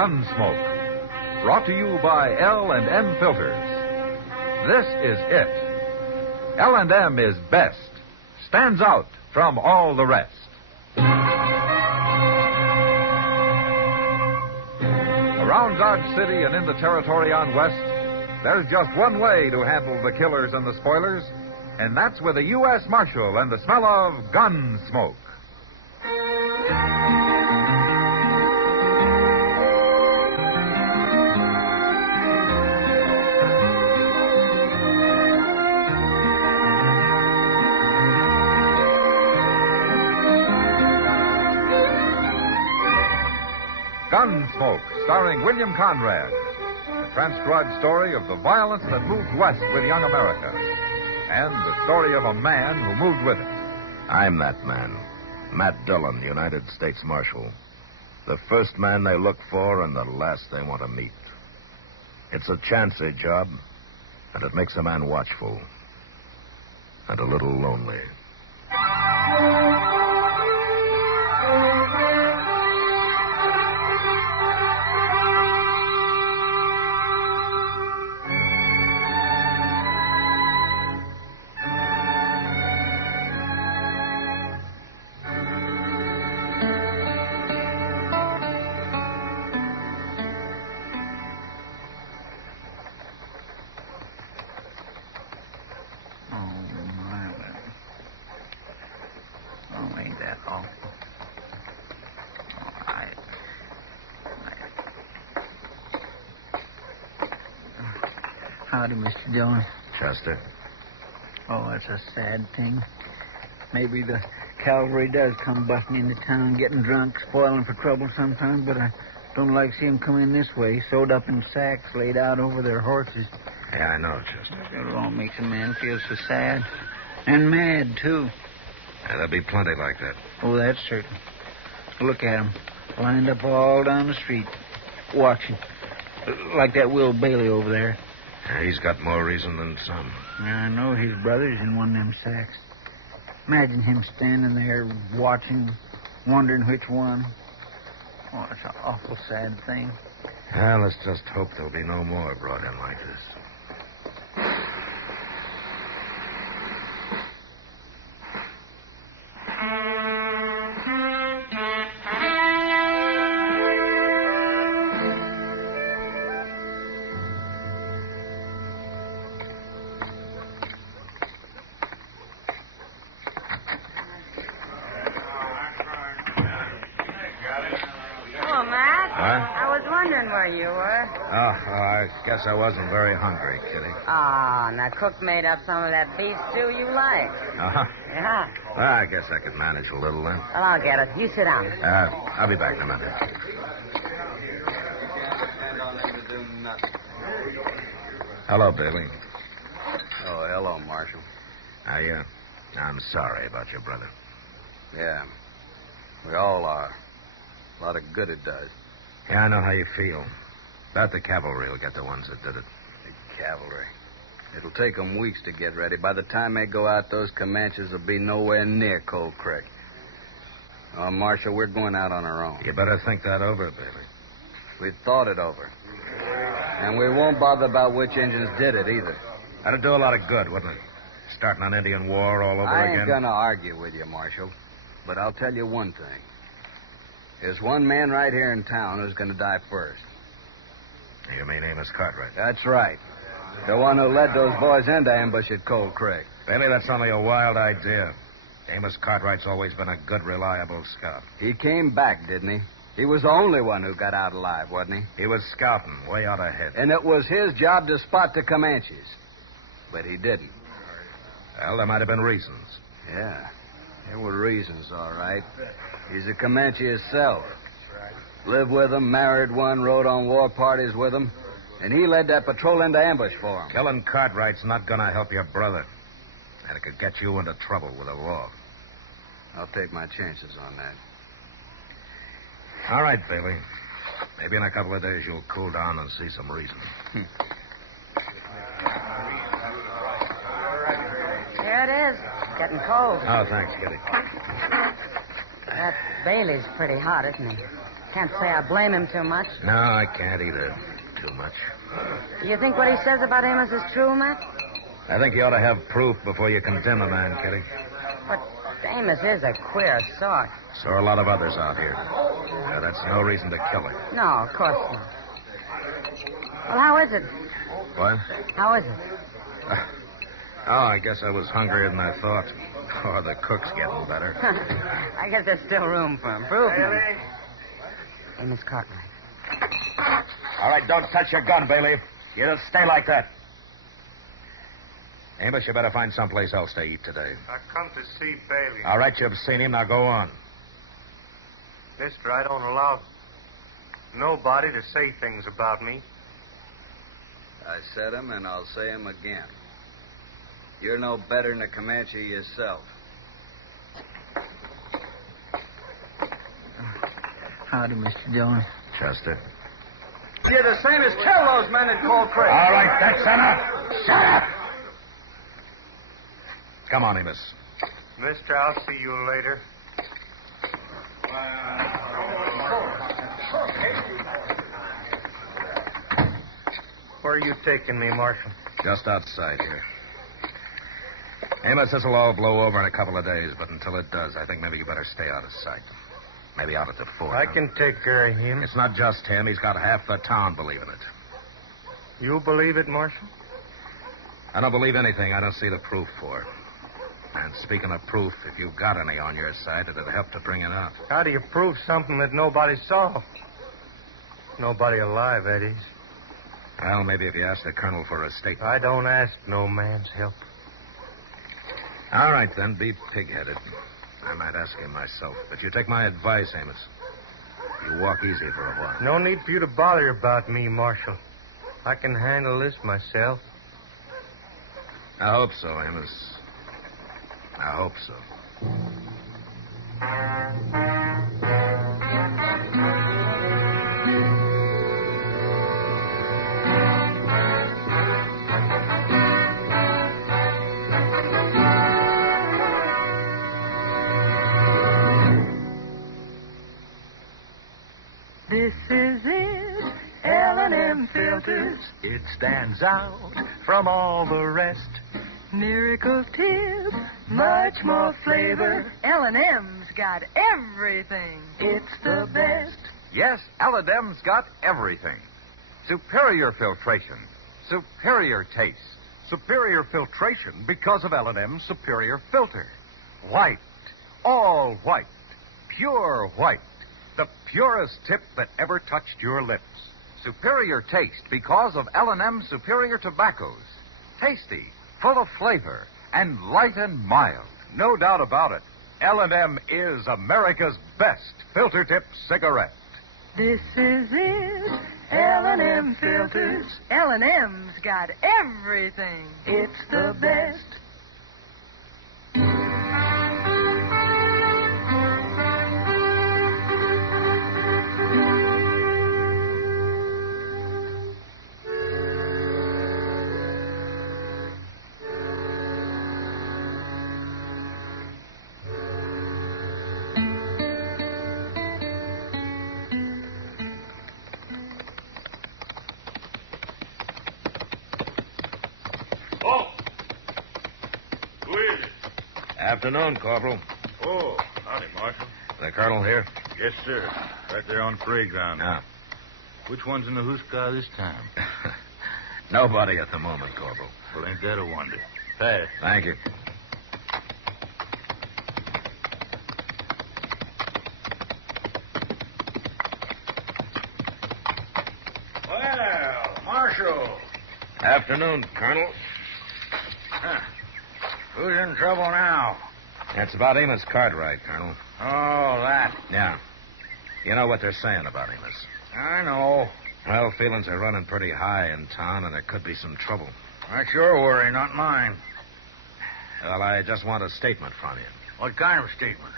Gunsmoke. Brought to you by L&M Filters. This is it. L&M is best. Stands out from all the rest. Around Dodge City and in the territory on West, there's just one way to handle the killers and the spoilers, and that's with a U.S. Marshal and the smell of Gunsmoke. Gunsmoke, starring William Conrad. The transcribed story of the violence that moved west with young America. And the story of a man who moved with it. I'm that man. Matt Dillon, United States Marshal. The first man they look for and the last they want to meet. It's a chancy job, and it makes a man watchful. And a little lonely. Howdy, Mr. Dillon. Chester. Oh, that's a sad thing. Maybe the cavalry does come busting into town, getting drunk, spoiling for trouble sometimes, but I don't like to see them come in this way, sewed up in sacks, laid out over their horses. Yeah, I know, Chester. It all makes a man feel so sad. And mad, too. Yeah, there'll be plenty like that. Oh, that's certain. Look at them, lined up all down the street, watching. Like that Will Bailey over there. Yeah, he's got more reason than some. I know his brother's in one of them sacks. Imagine him standing there watching, wondering which one. Oh, it's an awful sad thing. Well, let's just hope there'll be no more brought in like this. I guess I wasn't very hungry, Kitty. Ah, now Cook made up some of that beef stew you like. Uh-huh. Yeah. Well, I guess I could manage a little then. Well, I'll get it. You sit down. I'll be back in a minute. Hello, Bailey. Oh, hello, Marshal. I'm sorry about your brother. Yeah. We all are. A lot of good it does. Yeah, I know how you feel. About the cavalry will get the ones that did it. The cavalry. It'll take them weeks to get ready. By the time they go out, those Comanches will be nowhere near Cold Creek. Oh, Marshal, we're going out on our own. You better think that over, Bailey. We've thought it over. And we won't bother about which Indians did it, either. That'd do a lot of good, wouldn't it? Starting an Indian war all over again. I ain't gonna argue with you, Marshal. But I'll tell you one thing. There's one man right here in town who's gonna die first. You mean Amos Cartwright? That's right. The one who led those boys into ambush at Cold Creek. Bailey, that's only a wild idea. Amos Cartwright's always been a good, reliable scout. He came back, didn't he? He was the only one who got out alive, wasn't he? He was scouting way out ahead. And it was his job to spot the Comanches. But he didn't. Well, there might have been reasons. Yeah, there were reasons, all right. He's a Comanche himself. Lived with them, married one, rode on war parties with them. And he led that patrol into ambush for him. Killing Cartwright's not going to help your brother. And it could get you into trouble with the law. I'll take my chances on that. All right, Bailey. Maybe in a couple of days you'll cool down and see some reason. Here it is. Getting cold. Oh, thanks, Kitty. That Bailey's pretty hot, isn't he? Can't say I blame him too much. No, I can't either. Too much. You think what he says about Amos is true, Matt? I think you ought to have proof before you condemn a man, Kitty. But Amos is a queer sort. So are a lot of others out here. That's no reason to kill him. No, of course not. Well, how is it? What? How is it? I guess I was hungrier than I thought. Oh, the cook's getting better. I guess there's still room for improvement. Amos Cartwright. All right, don't touch your gun, Bailey. You just stay like that. Amos, you better find someplace else to eat today. I come to see Bailey. All right, you've seen him. Now go on. Mister, I don't allow nobody to say things about me. I said 'em, and I'll say 'em again. You're no better than a Comanche yourself. Howdy, Mr. Jones. Chester. You're the same as kill those men at Cold Creek. All right, that's enough. Shut up. Come on, Amos. Mister, I'll see you later. Where are you taking me, Marshal? Just outside here. Amos, this'll all blow over in a couple of days, but until it does, I think maybe you better stay out of sight. Maybe out at the fort. I can take care of him. It's not just him. He's got half the town believing it. You believe it, Marshal? I don't believe anything I don't see the proof for. And speaking of proof, if you've got any on your side, it'd help to bring it out. How do you prove something that nobody saw? Nobody alive, that is. Well, maybe if you ask the colonel for a statement. I don't ask no man's help. All right, then, be pig-headed. I might ask him myself. But you take my advice, Amos. You walk easy for a while. No need for you to bother about me, Marshal. I can handle this myself. I hope so, Amos. I hope so. This is it, L&M filters. It stands out from all the rest. Miracle tip, much more flavor. L&M's got everything. It's the best. Yes, L&M's got everything. Superior filtration, superior taste. Superior filtration because of L&M's superior filter. White, all white, pure white. The purest tip that ever touched your lips. Superior taste because of L&M superior tobaccos. Tasty, full of flavor, and light and mild. No doubt about it. L&M is America's best filter tip cigarette. This is it, L&M filters. L&M's got everything. It's the best. Afternoon, Corporal. Oh, howdy, Marshal. The colonel here? Yes, sir. Right there on parade ground. Yeah. Which one's in the hoosecar this time? Nobody at the moment, Corporal. Well, ain't that a wonder? Pass. Thank you. Well, Marshal. Afternoon, Colonel. Huh. Who's in trouble now? It's about Amos Cartwright, Colonel. Oh, that. Yeah. You know what they're saying about Amos. I know. Well, feelings are running pretty high in town, and there could be some trouble. That's your worry, not mine. Well, I just want a statement from you. What kind of statement?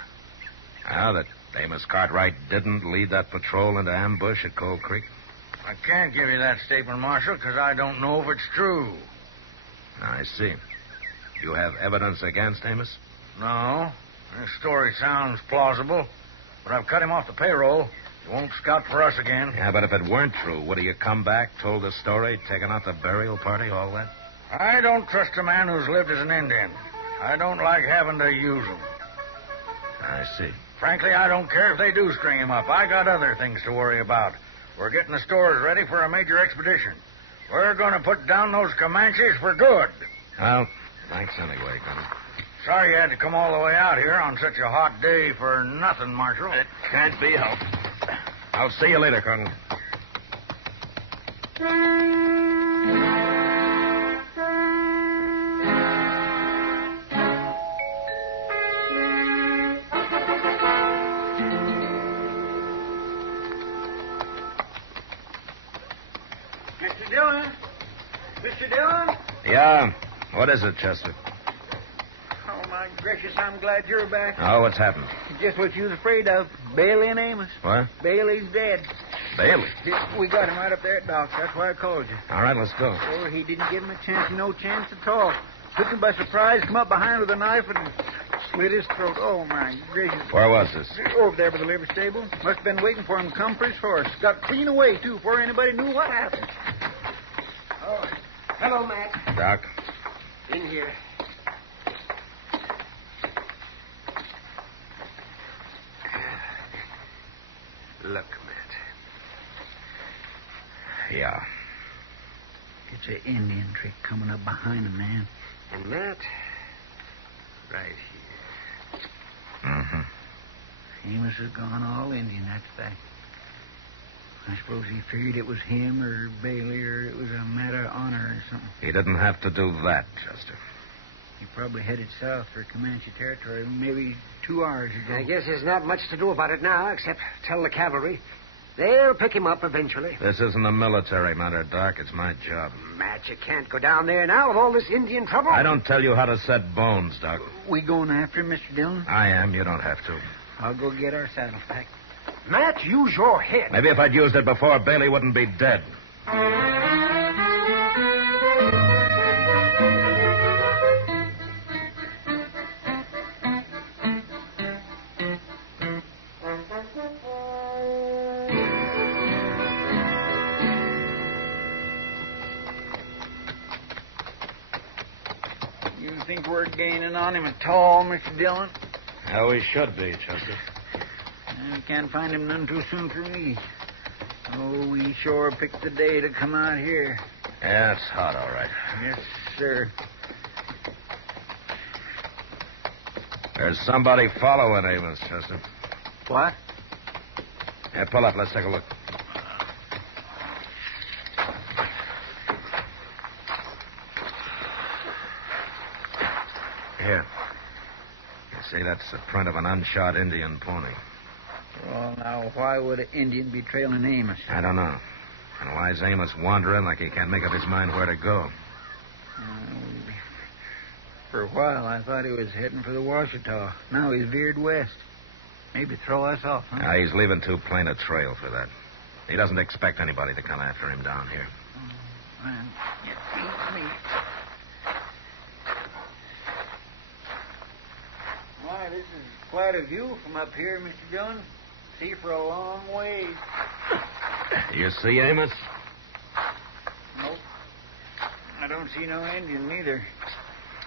That Amos Cartwright didn't lead that patrol into ambush at Cold Creek. I can't give you that statement, Marshal, because I don't know if it's true. I see. You have evidence against Amos? No. This story sounds plausible, but I've cut him off the payroll. You won't scout for us again. Yeah, but if it weren't true, would you come back, told the story, taken out the burial party, all that? I don't trust a man who's lived as an Indian. I don't like having to use him. I see. Frankly, I don't care if they do string him up. I got other things to worry about. We're getting the stores ready for a major expedition. We're going to put down those Comanches for good. Well, thanks anyway, Colonel. Sorry you had to come all the way out here on such a hot day for nothing, Marshal. It can't be helped. I'll see you later, Colonel. Mr. Dillon? Mr. Dillon? Yeah? What is it, Chester? Oh, my gracious, I'm glad you're back. Oh, what's happened? Just what you was afraid of. Bailey and Amos. What? Bailey's dead. Bailey? We got him right up there at Doc. That's why I called you. All right, let's go. Oh, he didn't give him a chance, no chance at all. Took him by surprise, come up behind with a knife and slit his throat. Oh, my gracious. Where was this? Over there by the liver stable. Must have been waiting for him to come for his horse. Got clean away, too, before anybody knew what happened. Oh, hello, Matt. Doc? In here. Look, Matt. Yeah. It's an Indian trick coming up behind a man. And Matt, right here. Mm-hmm. Amos has gone all Indian, that's fact. I suppose he figured it was him or Bailey or it was a matter of honor or something. He didn't have to do that, Chester. He probably headed south for Comanche territory maybe 2 hours ago. I guess there's not much to do about it now, except tell the cavalry. They'll pick him up eventually. This isn't a military matter, Doc. It's my job. Matt, you can't go down there now with all this Indian trouble. I don't tell you how to set bones, Doc. We going after him, Mr. Dillon? I am. You don't have to. I'll go get our saddle pack. Matt, use your head. Maybe if I'd used it before, Bailey wouldn't be dead. You think we're gaining on him at all, Mr. Dillon? Yeah, we should be, Chester. I can't find him none too soon for me. Oh, we sure picked the day to come out here. Yeah, it's hot, all right. Yes, sir. There's somebody following Amos, Chester. What? Yeah, pull up. Let's take a look. Here. You see, that's the print of an unshod Indian pony. Well, now, why would an Indian be trailing Amos? I don't know. And why is Amos wandering like he can't make up his mind where to go? For a while, I thought he was heading for the Washita. Now he's veered west. Maybe throw us off, huh? Now, he's leaving too plain a trail for that. He doesn't expect anybody to come after him down here. Oh, man, it beats me. Why, this is quite a view from up here, Mr. Dillon. See for a long ways. You see Amos? Nope. I don't see no Indian neither.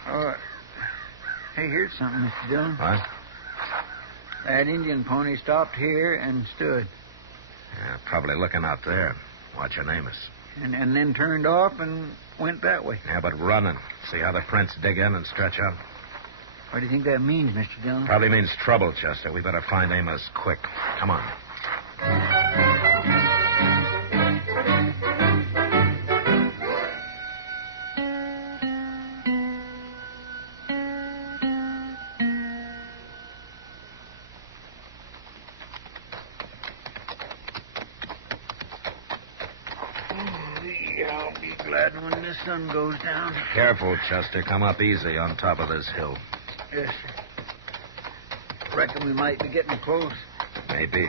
Oh, hey, here's something, Mr. Dillon. What? That Indian pony stopped here and stood. Yeah, probably looking out there, watching Amos. And then turned off and went that way. Yeah, but running. See how the prints dig in and stretch out? What do you think that means, Mr. Dillon? Probably means trouble, Chester. We better find Amos quick. Come on. I'll be glad when the sun goes down. Careful, Chester. Come up easy on top of this hill. Yes, sir. Reckon we might be getting close. Maybe.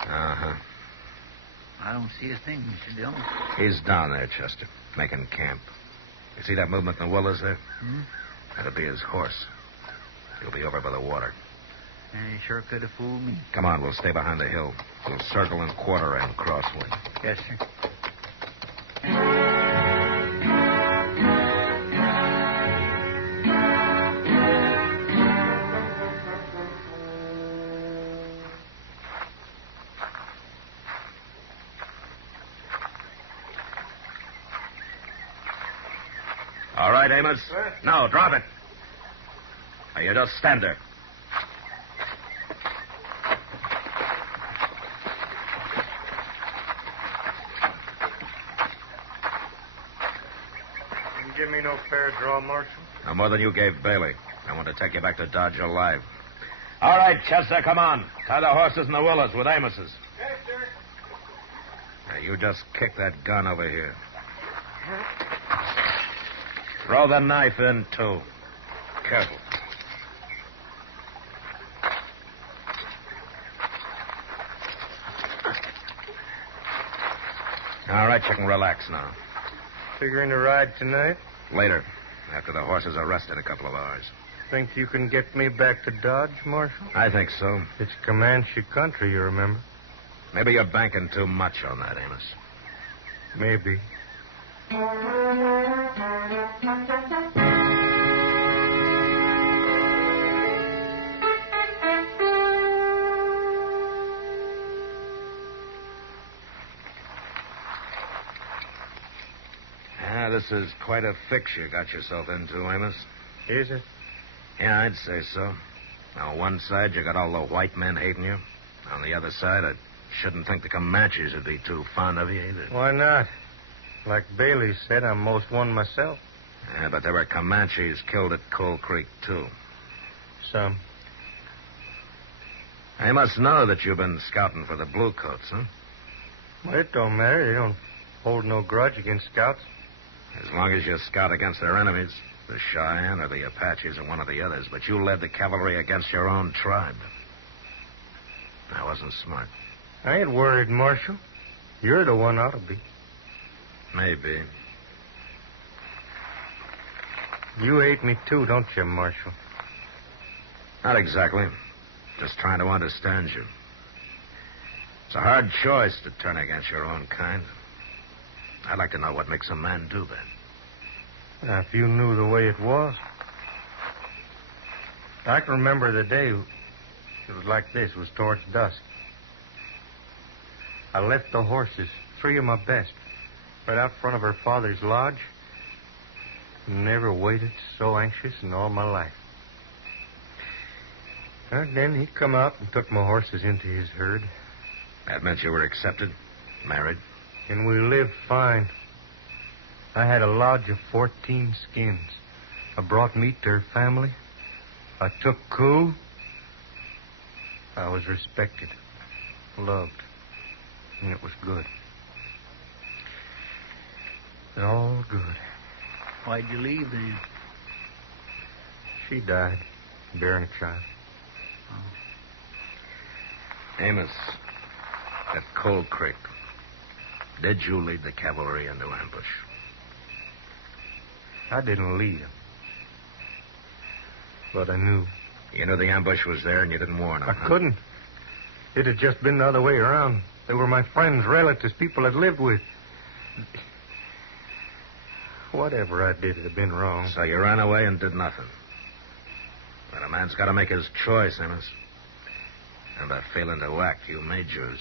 Uh-huh. I don't see a thing, Mr. Dillon. He's down there, Chester, making camp. You see that movement in the willows there? Hmm? That'll be his horse. He'll be over by the water. He sure could have fooled me. Come on, we'll stay behind the hill. We'll circle and quarter and crossway. Yes, sir. All right, Amos. No, drop it. Now, you just stand there. You can give me no fair draw, Marshal. No more than you gave Bailey. I want to take you back to Dodge alive. All right, Chester, come on. Tie the horses in the willows with Amos's. Yes, sir. Now, you just kick that gun over here. Throw the knife in, too. Careful. All right, you can relax now. Figuring to ride tonight? Later, after the horses are rested a couple of hours. Think you can get me back to Dodge, Marshal? I think so. It's Comanche country, you remember? Maybe you're banking too much on that, Amos. Maybe. This is quite a fix you got yourself into, Amos. Is it? Yeah, I'd say so. On one side, you got all the white men hating you. On the other side, I shouldn't think the Comanches would be too fond of you either. Why not? Like Bailey said, I'm most one myself. Yeah, but there were Comanches killed at Coal Creek, too. Some. I must know that you've been scouting for the Bluecoats, huh? Well, it don't matter. They don't hold no grudge against scouts. As long as you scout against their enemies, the Cheyenne or the Apaches or one of the others, but you led the cavalry against your own tribe. That wasn't smart. I ain't worried, Marshal. You're the one ought to be. Maybe. You hate me too, don't you, Marshal? Not exactly. Just trying to understand you. It's a hard choice to turn against your own kind. I'd like to know what makes a man do that. Now, if you knew the way it was. I can remember the day it was like this. It was towards dusk. I left the horses, 3 of my best, right out front of her father's lodge. Never waited so anxious in all my life. And then he come out and took my horses into his herd. That meant you were accepted, married? And we lived fine. I had a lodge of 14 skins. I brought meat to her family. I took cool. I was respected, loved, and it was good. All good. Why'd you leave then? She died, bearing a child. Amos, at Coal Creek, did you lead the cavalry into ambush? I didn't lead them. But I knew. You knew the ambush was there and you didn't warn them. I couldn't. It had just been the other way around. They were my friends, relatives, people I'd lived with. Whatever I did had been wrong. So you ran away and did nothing. But a man's got to make his choice, Amos. And by failing to act, you made yours.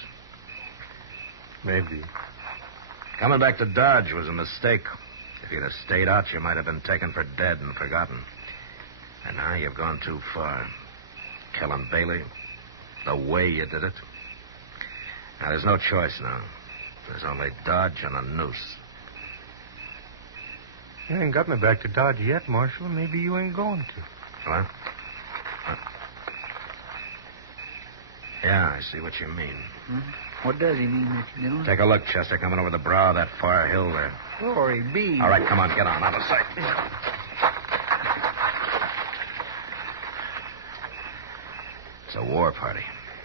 Maybe. Coming back to Dodge was a mistake. If you'd have stayed out, you might have been taken for dead and forgotten. And now you've gone too far. Killing Bailey, the way you did it. Now, there's no choice now. There's only Dodge and a noose. You ain't got me back to Dodge yet, Marshal. Maybe you ain't going to. What? Yeah, I see what you mean. Hmm? What does he mean, Mr. Dillon? Take a look, Chester, coming over the brow of that far hill there. Glory be. All right, come on, get on. Out of sight. It's a war party.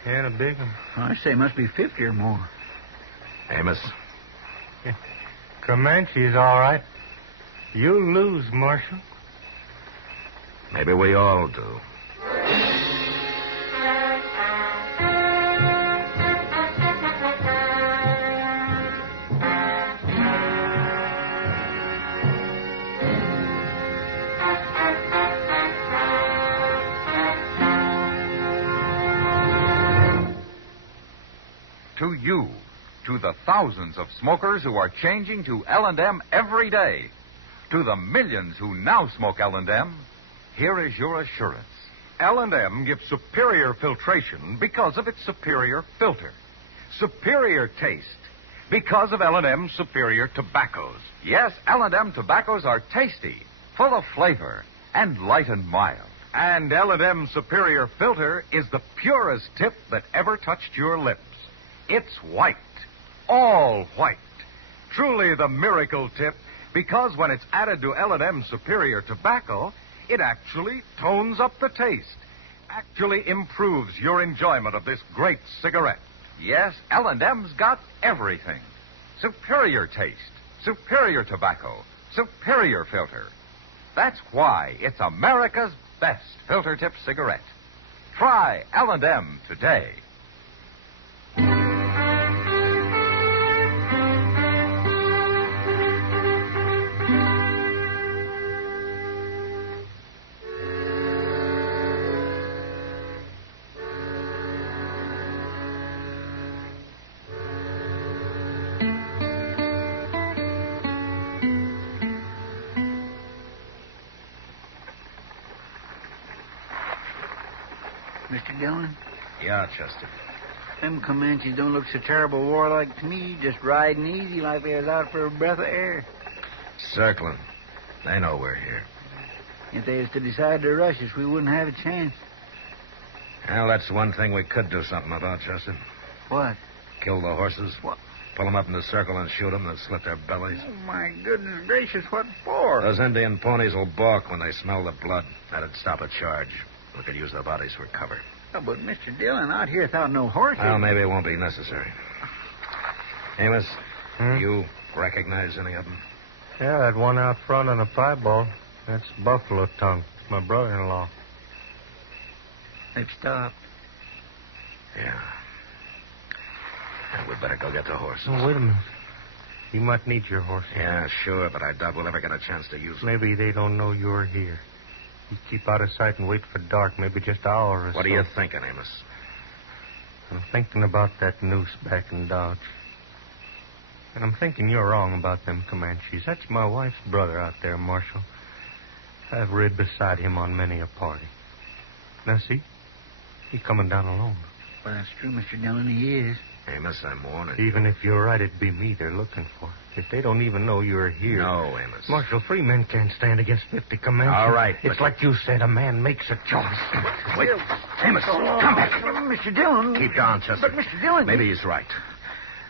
And a big one. I say must be 50 or more. Amos? Comanche's all right. You'll lose, Marshal. Maybe we all do. To you, to the thousands of smokers who are changing to L&M every day, to the millions who now smoke L&M, here is your assurance. L&M gives superior filtration because of its superior filter. Superior taste because of L&M's superior tobaccos. Yes, L&M tobaccos are tasty, full of flavor, and light and mild. And L&M's superior filter is the purest tip that ever touched your lips. It's white, all white. Truly the miracle tip, because when it's added to L&M's superior tobacco, it actually tones up the taste, actually improves your enjoyment of this great cigarette. Yes, L&M's got everything. Superior taste, superior tobacco, superior filter. That's why it's America's best filter tip cigarette. Try L&M today. Mr. Dillon, Yeah, Chester. them Comanches don't look so terrible warlike to me, just riding easy like they was out for a breath of air. Circling. They know we're here. If they was to decide to rush us, we wouldn't have a chance. Well, that's one thing we could do something about, Chester. What? Kill the horses. What? Pull them up in the circle and shoot them and slit their bellies. Oh, my goodness gracious, what for? Those Indian ponies will balk when they smell the blood. That'd stop a charge. We could use their bodies for cover. Oh, but Mr. Dillon, out here without no horses. Well, maybe it won't be necessary. Amos, you recognize any of them? Yeah, that one out front on the piebald. That's Buffalo Tongue. My brother-in-law. They've stopped. Yeah. We'd better go get the horses. Oh, wait a minute. You might need your horse. Yeah, sure, but I doubt we'll ever get a chance to use them. Maybe they don't know you're here. You keep out of sight and wait for dark, maybe just an hour or so. What are you thinking, Amos? I'm thinking about that noose back in Dodge. And I'm thinking you're wrong about them Comanches. That's my wife's brother out there, Marshal. I've rid beside him on many a party. Now, see? He's coming down alone. Well, that's true, Mr. Dillon, he is. Amos, I'm warning. Even if you're right, it'd be me they're looking for. If they don't even know you're here. No, Amos. Marshal, 3 men can't stand against 50 Comanches. All right, It's like you said, a man makes a choice. Wait. Amos, come back. Mr. Dillon. Keep down, Chester. But, Mr. Dillon. Maybe he's right.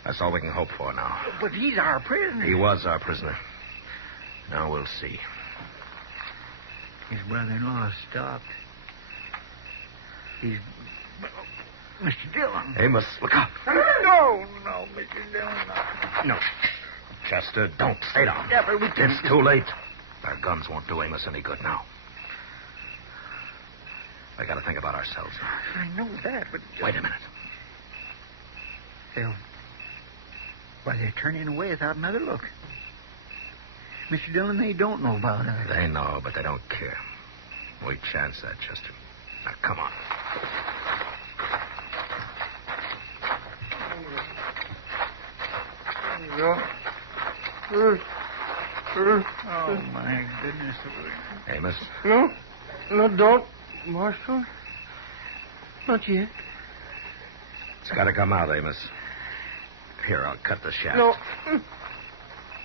That's all we can hope for now. But he's our prisoner. He was our prisoner. Now we'll see. His brother-in-law stopped. He's... Mr. Dillon. Amos, look out. No, Mr. Dillon. No. Chester, don't. Stay down. Yeah, but we can't... It's too late. Our guns won't do Amos any good now. We gotta think about ourselves. I know that, but... Wait a minute. They're turning away without another look. Mr. Dillon, they don't know about us. They know, but they don't care. We chance that, Chester. Now, come on. Oh, my goodness. Amos? No, don't, Marshal. Not yet. It's gotta come out, Amos. Here, I'll cut the shaft. No.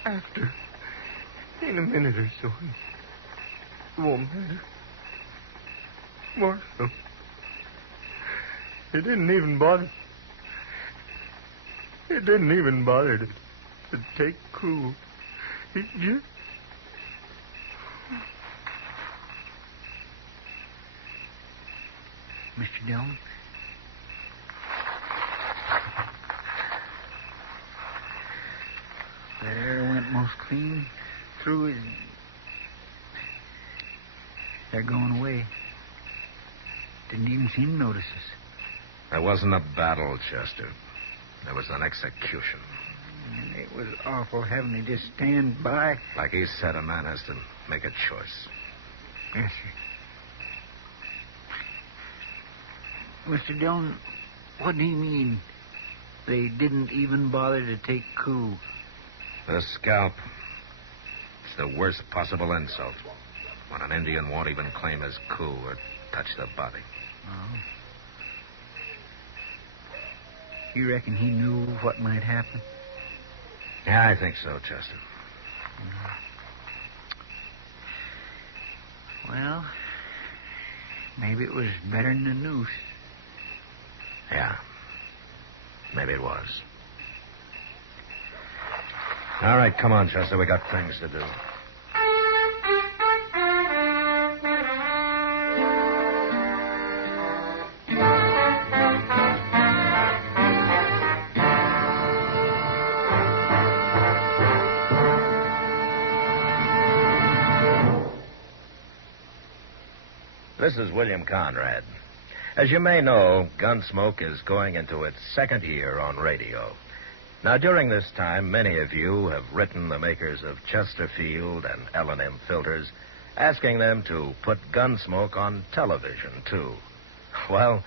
After. In a minute or so. It won't matter. Marshal. It didn't even bother. It didn't even bother to take cool. It just... Mr. Dillon? There went most clean through his They're going away. Didn't even seem to notice us. There wasn't a battle, Chester. There was an execution. And it was awful having to just stand by. Like he said, a man has to make a choice. Yes, sir. Mr. Dillon, what do you mean they didn't even bother to take coup? The scalp. It's the worst possible insult. When an Indian won't even claim his coup or touch the body. Oh. You reckon he knew what might happen? Yeah, I think so, Chester. Well, maybe it was better than the noose. Yeah. Maybe it was. All right, come on, Chester. We got things to do. This is William Conrad. As you may know, Gunsmoke is going into its second year on radio. Now, during this time, many of you have written the makers of Chesterfield and L&M filters, asking them to put Gunsmoke on television, too. Well,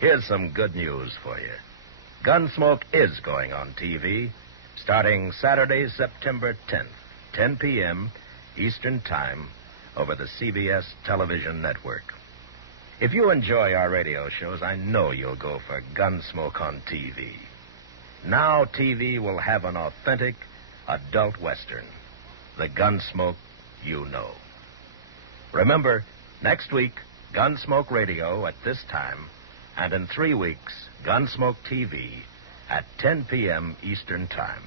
here's some good news for you. Gunsmoke is going on TV, starting Saturday, September 10th, 10 p.m. Eastern Time, over the CBS television network. If you enjoy our radio shows, I know you'll go for Gunsmoke on TV. Now TV will have an authentic adult Western, the Gunsmoke you know. Remember, next week, Gunsmoke Radio at this time, and in 3 weeks, Gunsmoke TV at 10 p.m. Eastern Time.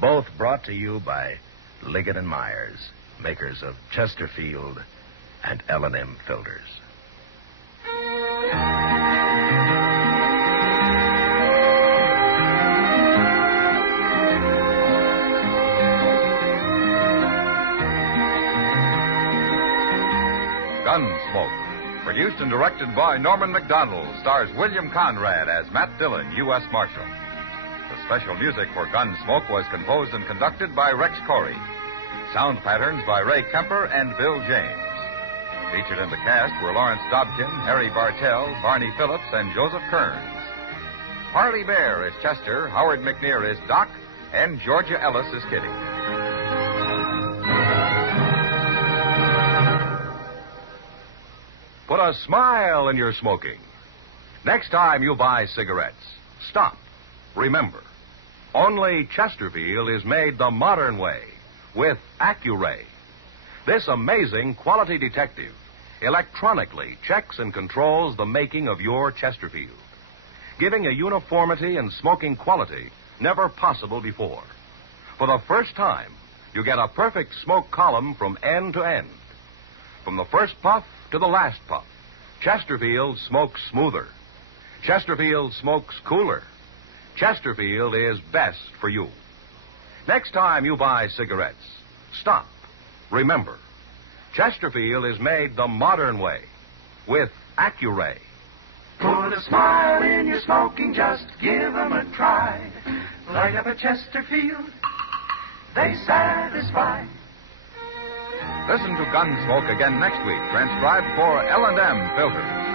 Both brought to you by Liggett and Myers, makers of Chesterfield and L&M filters. Gunsmoke, produced and directed by Norman Macdonnell, stars William Conrad as Matt Dillon, U.S. Marshal. The special music for Gunsmoke was composed and conducted by Rex Corey. Sound patterns by Ray Kemper and Bill James. Featured in the cast were Lawrence Dobkin, Harry Bartell, Barney Phillips, and Joseph Kearns. Harley Bear is Chester, Howard McNear is Doc, and Georgia Ellis is Kitty. Put a smile in your smoking. Next time you buy cigarettes, stop. Remember, only Chesterfield is made the modern way, with Accuray. This amazing quality detective electronically checks and controls the making of your Chesterfield, giving a uniformity and smoking quality never possible before. For the first time, you get a perfect smoke column from end to end. From the first puff to the last puff, Chesterfield smokes smoother. Chesterfield smokes cooler. Chesterfield is best for you. Next time you buy cigarettes, stop. Remember, Chesterfield is made the modern way, with Accuray. Put a smile in your smoking, just give 'em a try. Light up a Chesterfield, they satisfy. Listen to Gunsmoke again next week, transcribed for L&M filters.